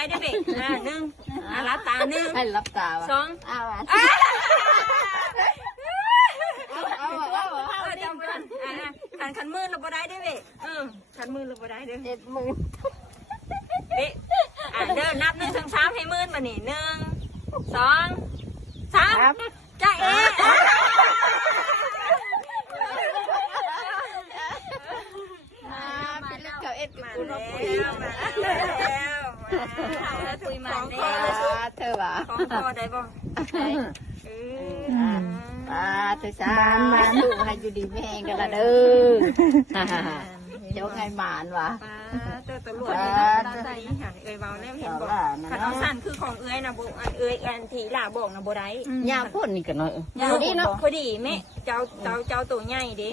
ได้ได้เบ็ดหนึ่งรับตาหนึ่ง ให้รับตา สอง เอาจำกันขันมือเราบ่ได้ได้เบ็ดขันมือเราบ่ได้เด้อ 70,000เบ็ดเดินนับ1 ถึง 3ให้มือมานี่1 2 3จ้าเอ๋เป็นลูกเขาเอ็ดกูเนาะ แล้วคุยมาเด้ เธอว่า ของพอได้บ่เธอสามาดูให้อยู่ดีแม่งกันละเด้อเจ้าไงหมานวะ เจ้าตำรวจใส่หันเอ้ยเบาแล้วเห็นบอกขันเอาสั่นคือของเอ้ยนะบุอันเอ้ยอันที่หล่าบอกนะบ่ได้ ยาพ่นนี่กันเนาะ พอดีแม่เจ้าตัวใหญ่ดิ